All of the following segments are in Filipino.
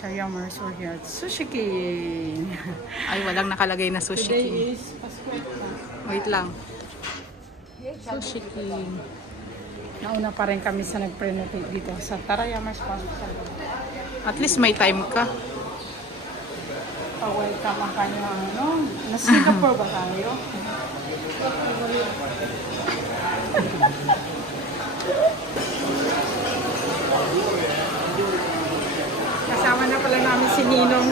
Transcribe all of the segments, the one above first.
Chayamers, we're here at Sushi King. Ay, walang nakalagay na Sushi King. Today is Paskwet na. Wait lang. Sushi King. Nauna pa rin kami sa nag-prenutate dito sa Tarayamers Hospital. At least may time ka. Pa-welcome ang kanyang ano. Nasa Singapore ba tayo? Kasama na pala namin si Ninong.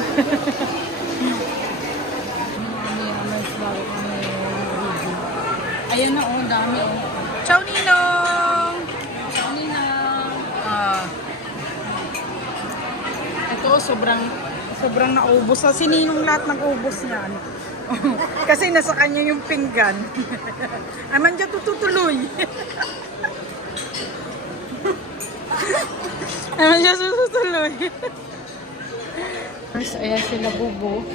Ayan na, oh, dami, oh. Ciao, Ninong! Kanina, ito, sobrang naubos. Si Ninong lahat nag-ubos niyan. Kasi nasa kanya yung pinggan. Aman dyan tutuloy. Aman dyan tutuloy. Ayan sila Bubo.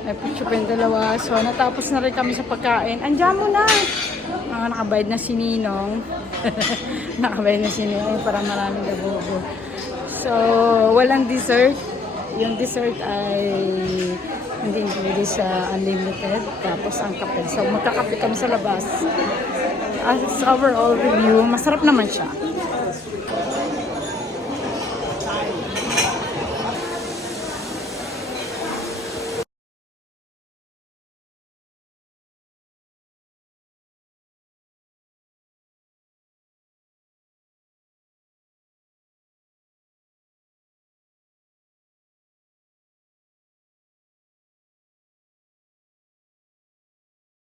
May picture pa yung dalawa. So, natapos na rin kami sa pagkain. Andiyan mo na! Nakabayad na si Ninong. Nakabayad na si Ninong. Parang maraming Bubo. So, walang dessert. Yung dessert ay hindi included sa unlimited. Tapos ang kape. So, magkakape kami sa labas. As overall review, masarap naman siya.